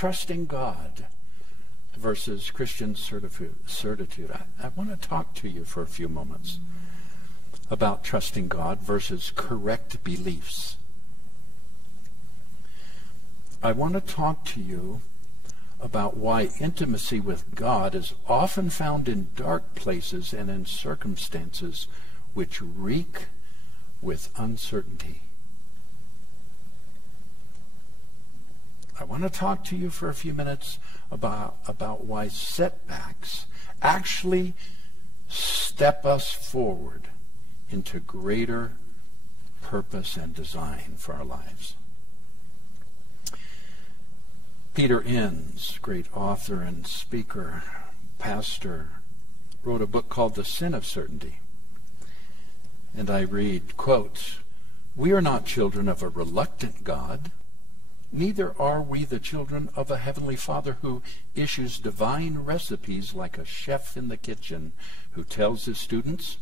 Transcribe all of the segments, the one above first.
trusting God versus Christian certitude. I want to talk to you for a few moments about trusting God versus correct beliefs. I want to talk to you about why intimacy with God is often found in dark places and in circumstances which reek with uncertainty. I want to talk to you for a few minutes about why setbacks actually step us forward into greater purpose and design for our lives. Peter Enns, great author and speaker, pastor, wrote a book called The Sin of Certainty. And I read, quote, "We are not children of a reluctant God, neither are we the children of a heavenly Father who issues divine recipes like a chef in the kitchen who tells his students,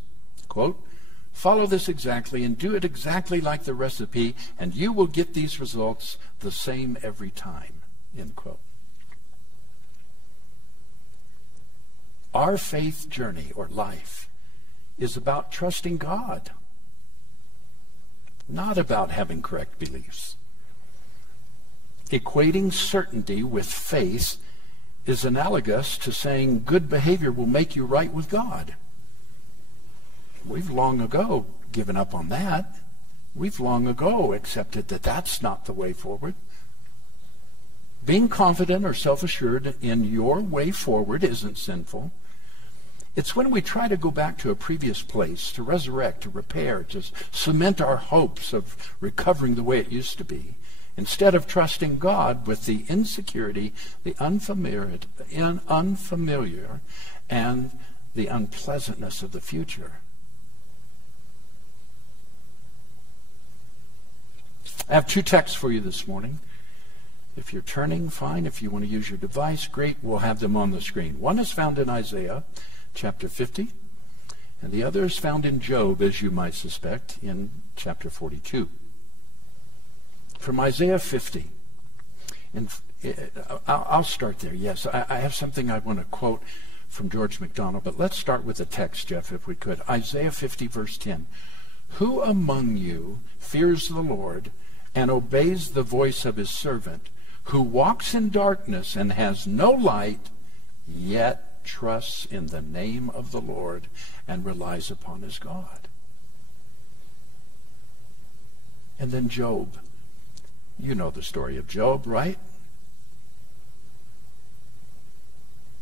quote, 'Follow this exactly and do it exactly like the recipe, and you will get these results the same every time.'" End quote. Our faith journey or life is about trusting God, not about having correct beliefs. Equating certainty with faith is analogous to saying good behavior will make you right with God. We've long ago given up on that. We've long ago accepted that that's not the way forward. Being confident or self-assured in your way forward isn't sinful. It's when we try to go back to a previous place, to resurrect, to repair, to cement our hopes of recovering the way it used to be, instead of trusting God with the insecurity, the unfamiliar, and the unpleasantness of the future. I have two texts for you this morning. If you're turning, fine. If you want to use your device, great. We'll have them on the screen. One is found in Isaiah chapter 50, and the other is found in Job, as you might suspect, in chapter 42. From Isaiah 50, and I'll start there. Yes, I have something I want to quote from George MacDonald, but let's start with the text, Jeff, if we could. Isaiah 50, verse 10. "Who among you fears the Lord and obeys the voice of his servant, who walks in darkness and has no light, yet trusts in the name of the Lord and relies upon his God?" And then Job. You know the story of Job, right?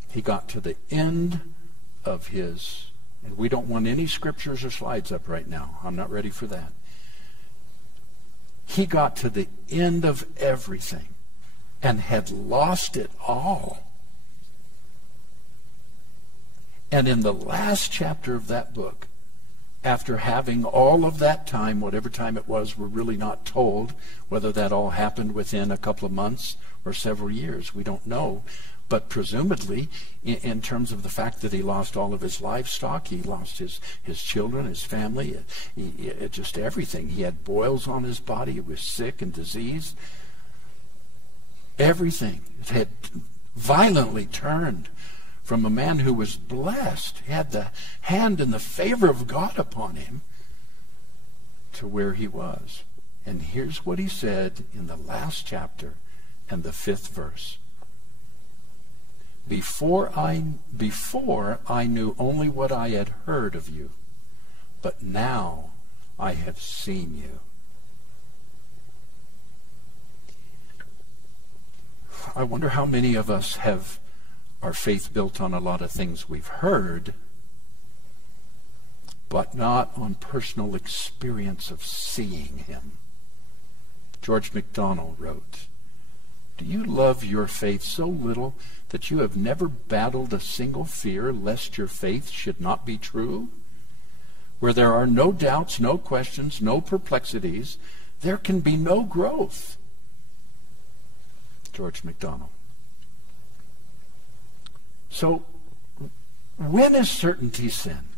He got to the end of his, and we don't want any scriptures or slides up right now. I'm not ready for that. He got to the end of everything and had lost it all. And in the last chapter of that book, after having all of that time, whatever time it was, we're really not told whether that all happened within a couple of months or several years. We don't know. But presumably, in terms of the fact that he lost all of his livestock, he lost his children, his family, just everything. He had boils on his body. He was sick and diseased. Everything had violently turned from a man who was blessed, had the hand and the favor of God upon him, to where he was. And here's what he said in the last chapter and the 5th verse. Before I knew only what I had heard of you, but now I have seen you." I wonder how many of us have our faith built on a lot of things we've heard, but not on personal experience of seeing him. George MacDonald wrote, "Do you love your faith so little that you have never battled a single fear lest your faith should not be true? Where there are no doubts, no questions, no perplexities, there can be no growth." George MacDonald. So, when is certainty sin?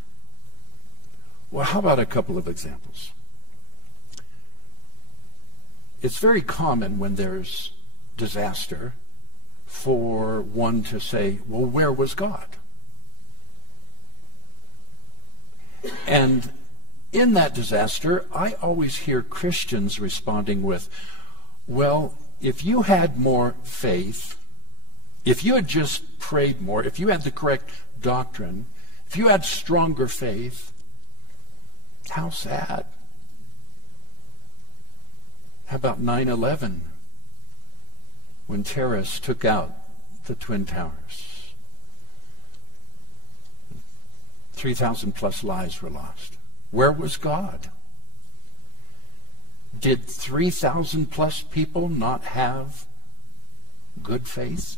Well, how about a couple of examples? It's very common when there's disaster for one to say, well, where was God? And in that disaster, I always hear Christians responding with, well, if you had more faith, if you had just prayed more, if you had the correct doctrine, if you had stronger faith, how sad. How about 9/11, when terrorists took out the Twin Towers? 3,000 plus lives were lost. Where was God? Did 3,000 plus people not have good faith?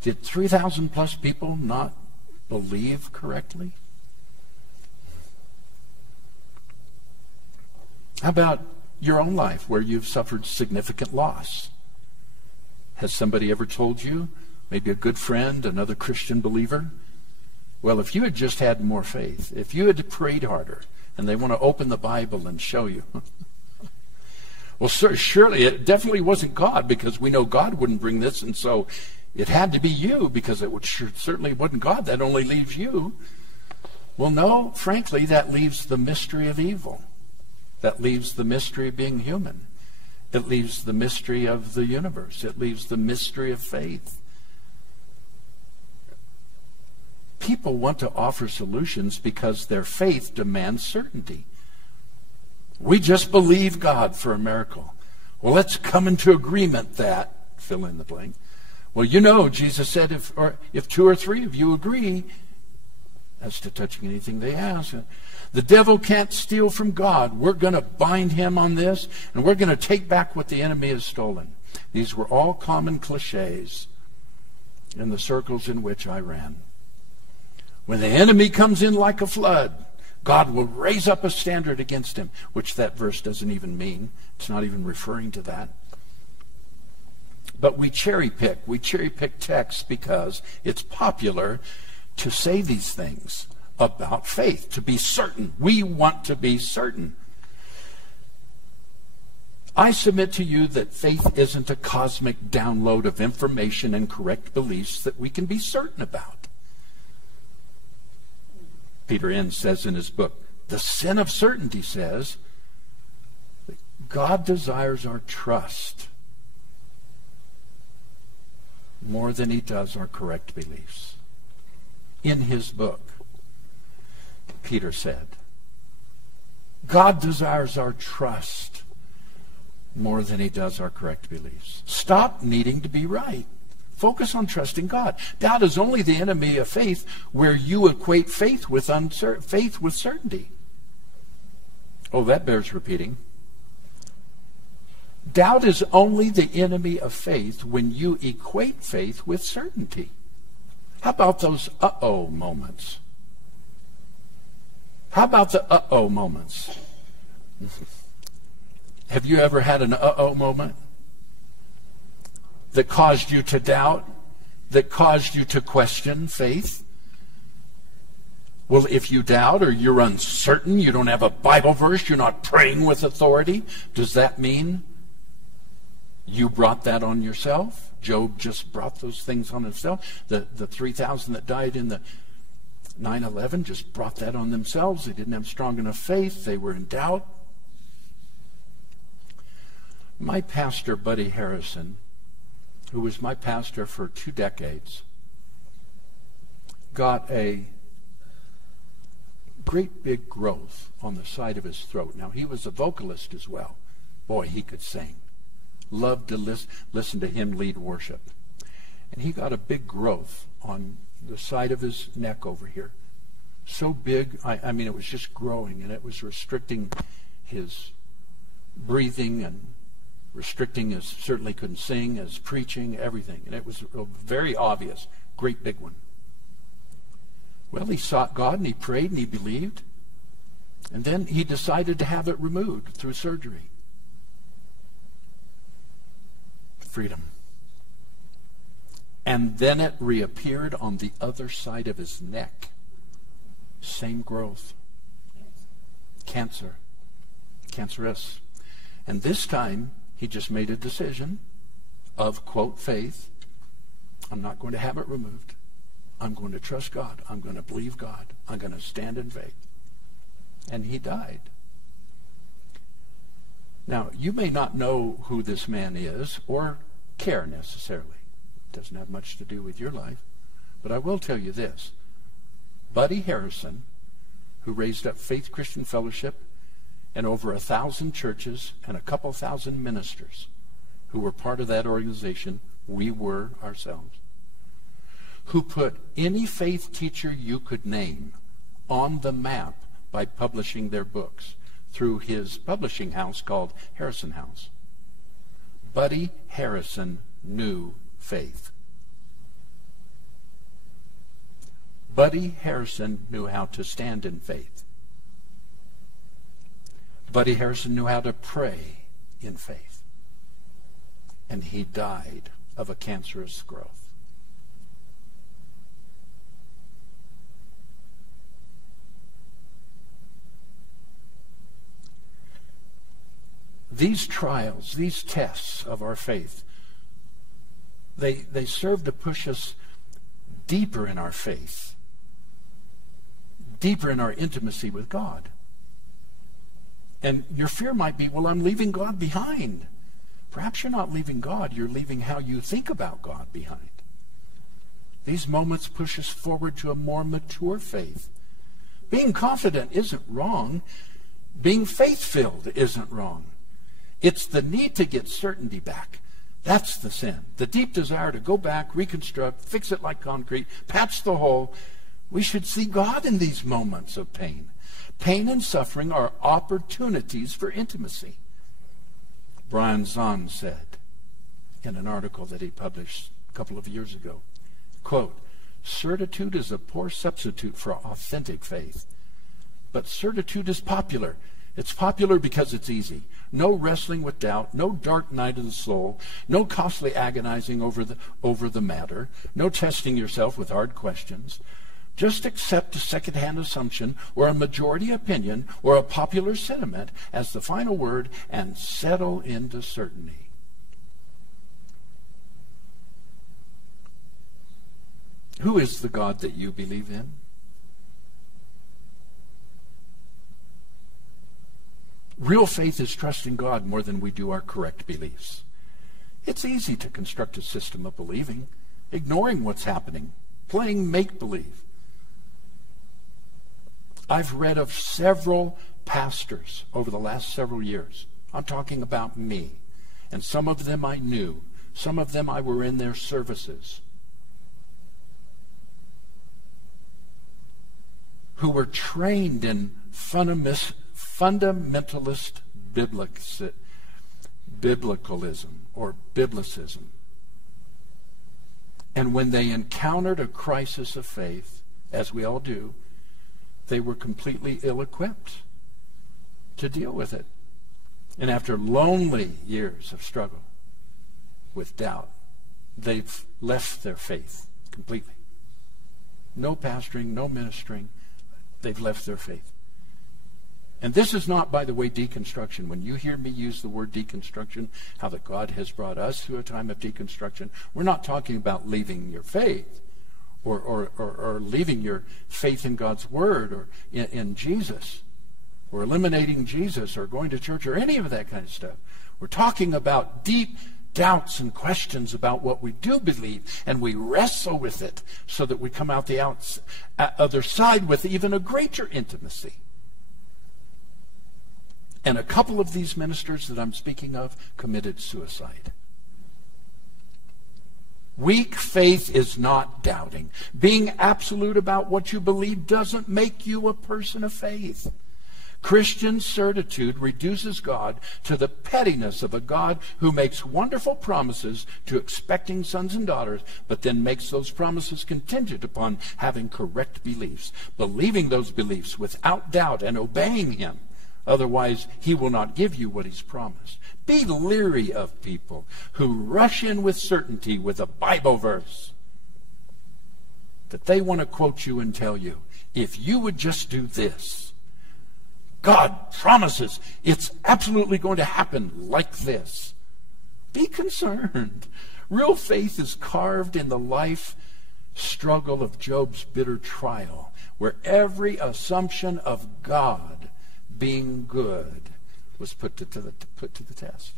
Did 3,000 plus people not believe correctly? How about your own life where you've suffered significant loss? Has somebody ever told you, maybe a good friend, another Christian believer, well, if you had just had more faith, if you had prayed harder, and they want to open the Bible and show you, well, surely it definitely wasn't God, because we know God wouldn't bring this, and so it had to be you, because it certainly wasn't God. That only leaves you. Well, no, frankly, that leaves the mystery of evil. That leaves the mystery of being human. It leaves the mystery of the universe. It leaves the mystery of faith. People want to offer solutions because their faith demands certainty. We just believe God for a miracle. Well, let's come into agreement that, fill in the blank. Well, you know, Jesus said, if two or three of you agree as to touching anything they ask, the devil can't steal from God. We're going to bind him on this, and we're going to take back what the enemy has stolen. These were all common cliches in the circles in which I ran. When the enemy comes in like a flood, God will raise up a standard against him, which that verse doesn't even mean. It's not even referring to that. But we cherry pick texts because it's popular to say these things about faith, to be certain. We want to be certain. I submit to you that faith isn't a cosmic download of information and correct beliefs that we can be certain about. Peter Enns says in his book, The Sin of Certainty, says that God desires our trust more than he does our correct beliefs. In his book, Peter said, God desires our trust more than he does our correct beliefs. Stop needing to be right. Focus on trusting God. Doubt is only the enemy of faith, where you equate faith with certainty. Oh, that bears repeating. Doubt is only the enemy of faith when you equate faith with certainty. How about those uh-oh moments? How about the uh-oh moments? Have you ever had an uh-oh moment that caused you to doubt, that caused you to question faith? Well, if you doubt or you're uncertain, you don't have a Bible verse, you're not praying with authority, does that mean you brought that on yourself? Job just brought those things on himself. The 3,000 that died in the 9/11 just brought that on themselves. They didn't have strong enough faith. They were in doubt. My pastor, Buddy Harrison, who was my pastor for 2 decades, got a great big growth on the side of his throat. Now, he was a vocalist as well. Boy, he could sing. Loved to listen to him lead worship. And he got a big growth on the side of his neck over here. So big, I mean, it was just growing, and it was restricting his breathing and restricting his, certainly couldn't sing, his preaching, everything. And it was very obvious, great big one. Well, he sought God, and he prayed, and he believed. And then he decided to have it removed through surgery. Freedom. And then it reappeared on the other side of his neck. Same growth. Cancer. Cancerous. And this time, he just made a decision of, quote, faith, I'm not going to have it removed. I'm going to trust God. I'm going to believe God. I'm going to stand in faith. And he died. Now, you may not know who this man is or care necessarily. It doesn't have much to do with your life. But I will tell you this. Buddy Harrison, who raised up Faith Christian Fellowship and over 1,000 churches and a couple thousand ministers who were part of that organization, we were ourselves, who put any faith teacher you could name on the map by publishing their books through his publishing house called Harrison House. Buddy Harrison knew faith. Buddy Harrison knew how to stand in faith. Buddy Harrison knew how to pray in faith. And he died of a cancerous growth. These trials, these tests of our faith, they serve to push us deeper in our faith, deeper in our intimacy with God. And your fear might be, well, I'm leaving God behind. Perhaps you're not leaving God, you're leaving how you think about God behind. These moments push us forward to a more mature faith. Being confident isn't wrong. Being faith-filled isn't wrong. It's the need to get certainty back. That's the sin. The deep desire to go back, reconstruct, fix it like concrete, patch the hole. We should see God in these moments of pain. Pain and suffering are opportunities for intimacy. Brian Zahnd said in an article that he published a couple of years ago, quote, "Certitude is a poor substitute for authentic faith. But certitude is popular. It's popular because it's easy. No wrestling with doubt, no dark night of the soul, no costly agonizing over the matter, no testing yourself with hard questions. Just accept a second-hand assumption or a majority opinion or a popular sentiment as the final word and settle into certainty." Who is the God that you believe in? Real faith is trusting God more than we do our correct beliefs. It's easy to construct a system of believing, ignoring what's happening, playing make-believe. I've read of several pastors over the last several years. I'm talking about me. And some of them I knew. Some of them I were in their services. Who were trained in fundamentalist biblicalism or biblicism. And when they encountered a crisis of faith, as we all do, they were completely ill-equipped to deal with it. And after lonely years of struggle with doubt, they've left their faith completely. No pastoring, no ministering. They've left their faith. And this is not, by the way, deconstruction. When you hear me use the word deconstruction, how that God has brought us through a time of deconstruction, we're not talking about leaving your faith or leaving your faith in God's Word or in Jesus or eliminating Jesus or going to church or any of that kind of stuff. We're talking about deep doubts and questions about what we do believe, and we wrestle with it so that we come out the other side with even a greater intimacy. And a couple of these ministers that I'm speaking of committed suicide. Weak faith is not doubting. Being absolute about what you believe doesn't make you a person of faith. Christian certitude reduces God to the pettiness of a God who makes wonderful promises to expecting sons and daughters, but then makes those promises contingent upon having correct beliefs, believing those beliefs without doubt and obeying Him. Otherwise, He will not give you what He's promised. Be leery of people who rush in with certainty with a Bible verse that they want to quote you and tell you, if you would just do this, God promises it's absolutely going to happen like this. Be concerned. Real faith is carved in the life struggle of Job's bitter trial, where every assumption of God being good was put to the test.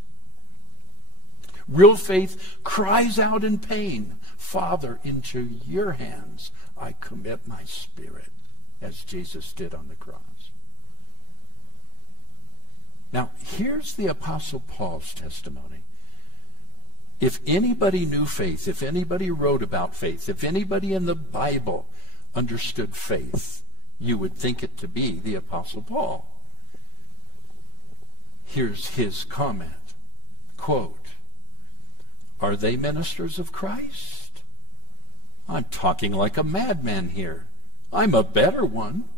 Real faith cries out in pain, Father, into your hands I commit my spirit, as Jesus did on the cross. Now, here's the Apostle Paul's testimony. If anybody knew faith, if anybody wrote about faith, if anybody in the Bible understood faith, you would think it to be the Apostle Paul. Here's his comment, quote, "Are they ministers of Christ? I'm talking like a madman here. I'm a better one.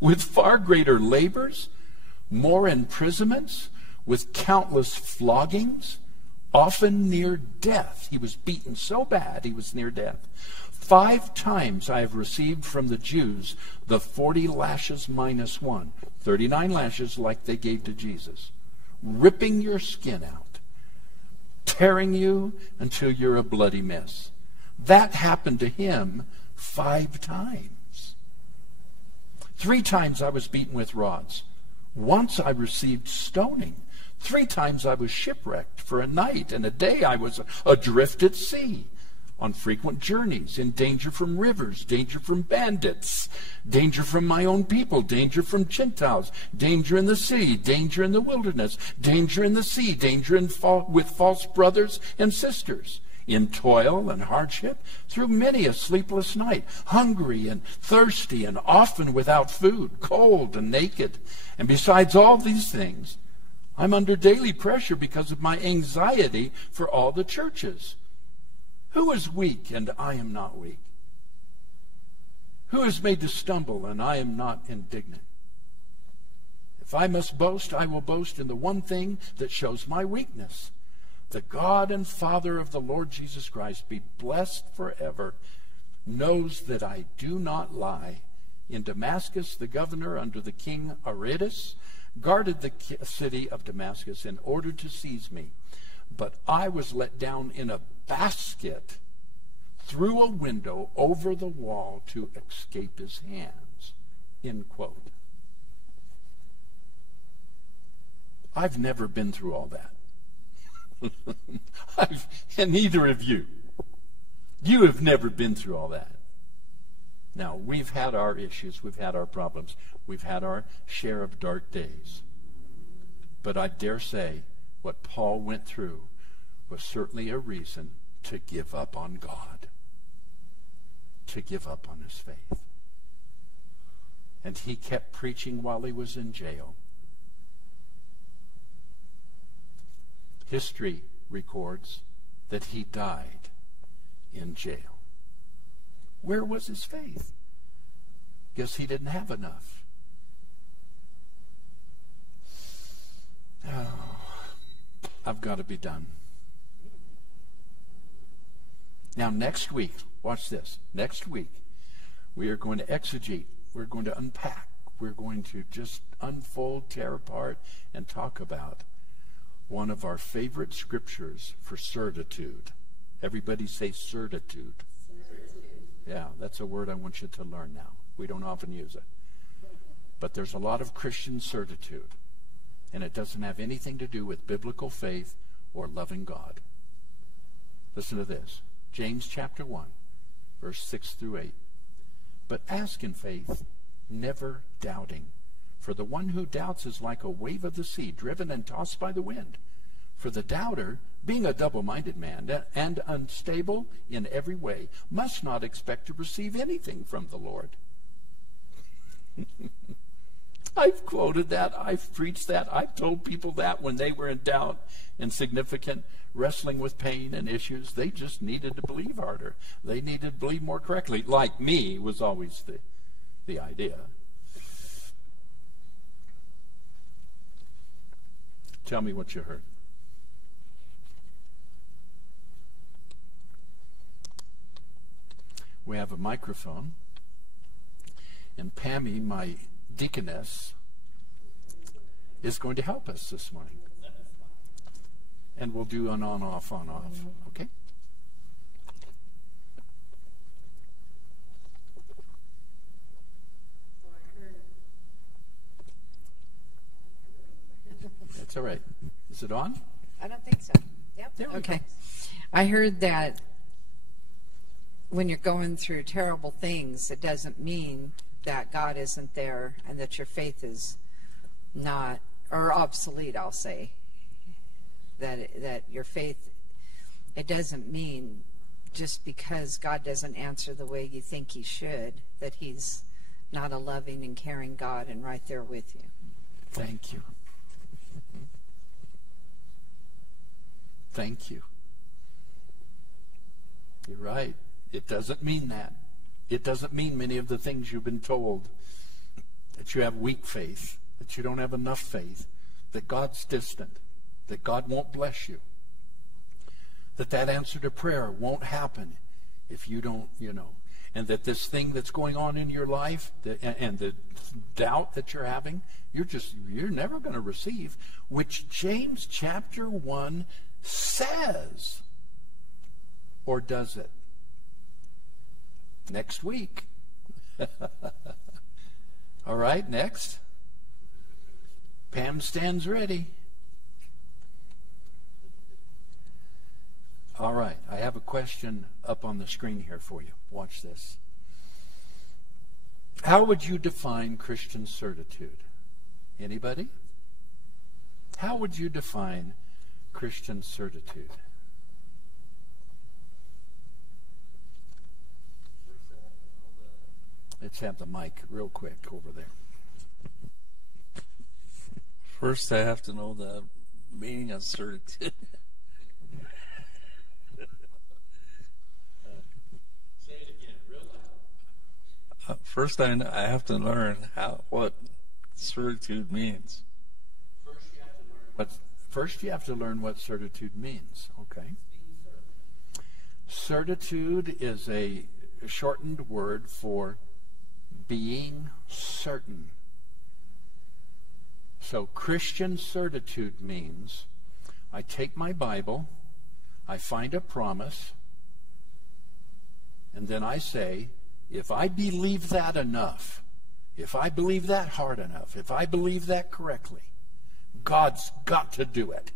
With far greater labors, more imprisonments, with countless floggings, often near death." He was beaten so bad he was near death. "5 times I have received from the Jews the 40 lashes minus 1, 39 lashes like they gave to Jesus, ripping your skin out, tearing you until you're a bloody mess." That happened to him 5 times. 3 times I was beaten with rods. Once I received stoning. 3 times I was shipwrecked. For a night and a day I was adrift at sea, on frequent journeys, in danger from rivers, danger from bandits, danger from my own people, danger from Gentiles, danger in the city, danger in the wilderness, danger in the sea, danger with false brothers and sisters, in toil and hardship, through many a sleepless night, hungry and thirsty and often without food, cold and naked. And besides all these things, I'm under daily pressure because of my anxiety for all the churches. Who is weak and I am not weak? Who is made to stumble and I am not indignant? If I must boast, I will boast in the one thing that shows my weakness. The God and Father of the Lord Jesus Christ, be blessed forever, knows that I do not lie. In Damascus, the governor under the king Aretas guarded the city of Damascus in order to seize me. But I was let down in a basket through a window over the wall to escape his hands. End quote. I've never been through all that. And neither of you. You have never been through all that. Now, we've had our issues, we've had our problems, we've had our share of dark days. But I dare say what Paul went through was certainly a reason to give up on God, to give up on his faith. And he kept preaching while he was in jail. History records that he died in jail. Where was his faith? Guess he didn't have enough. Oh, I've got to be done. Now next week, watch this. Next week, we are going to exegete. We're going to unpack. We're going to just unfold, tear apart, and talk about one of our favorite scriptures for certitude. Everybody say certitude. Yeah, that's a word I want you to learn now. We don't often use it. But there's a lot of Christian certitude. And it doesn't have anything to do with biblical faith or loving God. Listen to this. James chapter 1, verse 6 through 8. But ask in faith, never doubting. For the one who doubts is like a wave of the sea, driven and tossed by the wind. For the doubter, being a double-minded man and unstable in every way, must not expect to receive anything from the Lord. I've quoted that. I've preached that. I've told people that when they were in doubt and significant wrestling with pain and issues. They just needed to believe harder. They needed to believe more correctly. Like me was always the idea. Tell me what you heard. We have a microphone, and Pammy, my deaconess, is going to help us this morning. and we'll do an on-off, on-off. Okay? That's all right. Is it on? I don't think so. Yep. There we Okay. go. I heard that when you're going through terrible things, it doesn't mean that God isn't there and that your faith is not, or obsolete, I'll say. That your faith, it doesn't mean just because God doesn't answer the way you think he should, that he's not a loving and caring God and right there with you. Thank you. Thank you. You're right. It doesn't mean that. It doesn't mean many of the things you've been told, that you have weak faith, that you don't have enough faith, that God's distant, that God won't bless you, that answer to prayer won't happen if you don't, and that this thing that's going on in your life and the doubt that you're having, you're never going to receive, which James chapter 1 says. Or does it? Next week. All right, next. Pam stands ready. All right, I have a question up on the screen here for you. Watch this. How would you define Christian certitude? Anybody? How would you define Christian certitude? Let's have the mic real quick over there. First, I have to know the meaning of certitude. Say it again, real loud. First, I have to learn what certitude means. First, you have to learn what certitude means. Okay. Certitude is a shortened word for being certain. So Christian certitude means I take my Bible, I find a promise, and then I say, if I believe that enough, if I believe that hard enough, if I believe that correctly, God's got to do it.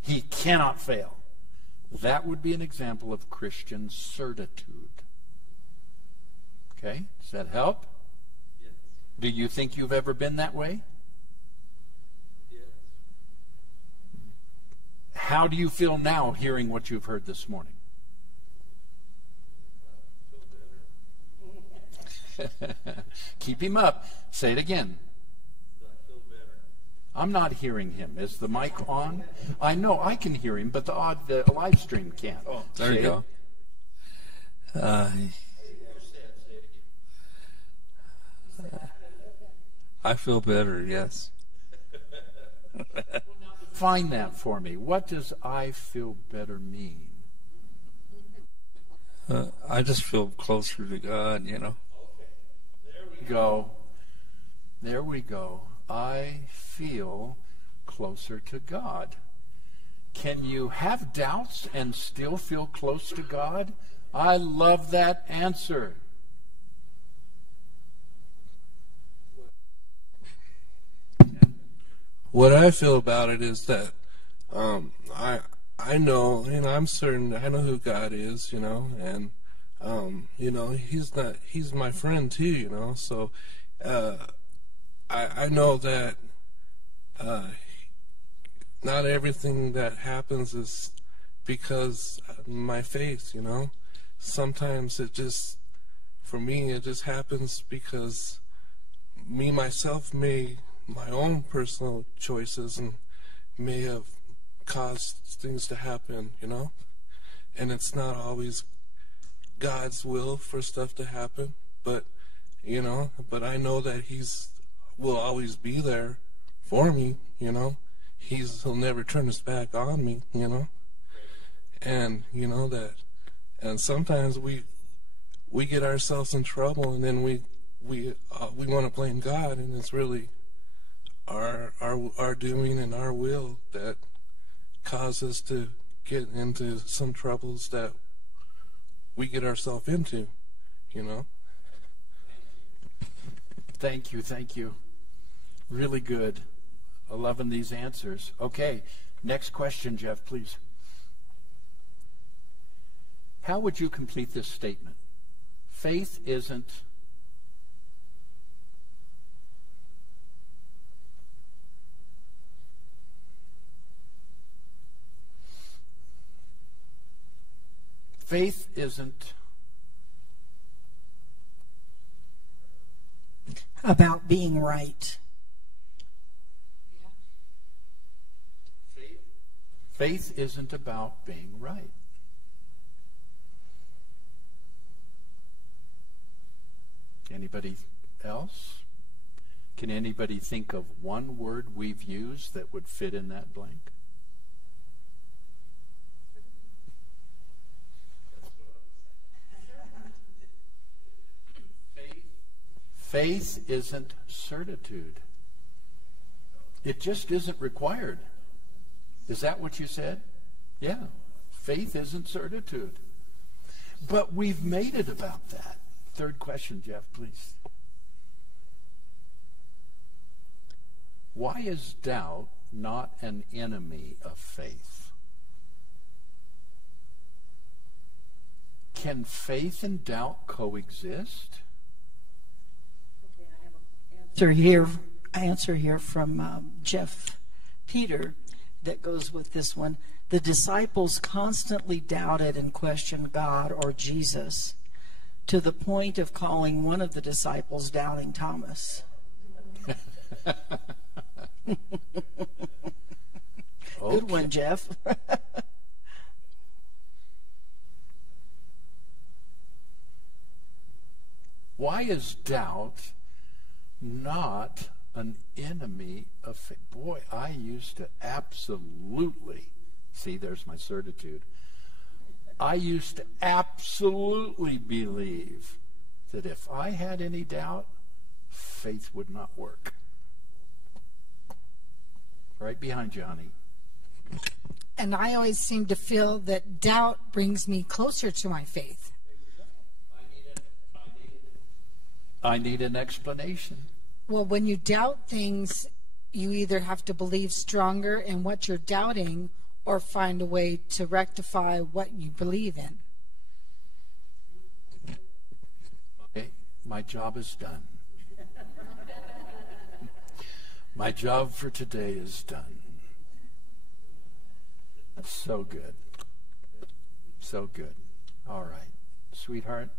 He cannot fail. That would be an example of Christian certitude. Okay, does that help? Yes. Do you think you've ever been that way? Yes. How do you feel now hearing what you've heard this morning? Keep him up. Say it again. I feel better. I'm not hearing him. Is the mic on? I know I can hear him, but the live stream can't. Oh, there you Say go. I feel better, yes. Find that for me. What does I feel better mean? I just feel closer to God, There we go. I feel closer to God. Can you have doubts and still feel close to God? I love that answer. What I feel about it is that I know, I'm certain, I know who God is, and he's my friend too, so I know that not everything that happens is because of my faith, Sometimes for me, it just happens because me, myself, made my own personal choices and may have caused things to happen, and it's not always God's will for stuff to happen, but I know that will always be there for me, he'll never turn his back on me, and and sometimes we get ourselves in trouble, and then we want to blame God, and it's really our doing and our will that cause us to get into some troubles that we get ourselves into, you know? Thank you, thank you. Really good. 11 these answers. Okay, next question, Jeff, please. How would you complete this statement? Faith isn't about being right. Faith isn't about being right. Anybody else? Can anybody think of one word we've used that would fit in that blank? Faith isn't certitude. It just isn't required. Is that what you said? Yeah. Faith isn't certitude. But we've made it about that. Third question, Jeff, please. Why is doubt not an enemy of faith? Can faith and doubt coexist? Answer here from Jeff Peter that goes with this one. The disciples constantly doubted and questioned God or Jesus to the point of calling one of the disciples Doubting Thomas. Good one, Jeff. Why is doubt not an enemy of faith? Boy, I used to absolutely, see, there's my certitude. I used to absolutely believe that if I had any doubt, faith would not work. Right behind you, honey. And I always seem to feel that doubt brings me closer to my faith. I need an explanation. Well, when you doubt things, you either have to believe stronger in what you're doubting or find a way to rectify what you believe in. Okay, my job is done. My job for today is done. So good. So good. All right. Sweetheart.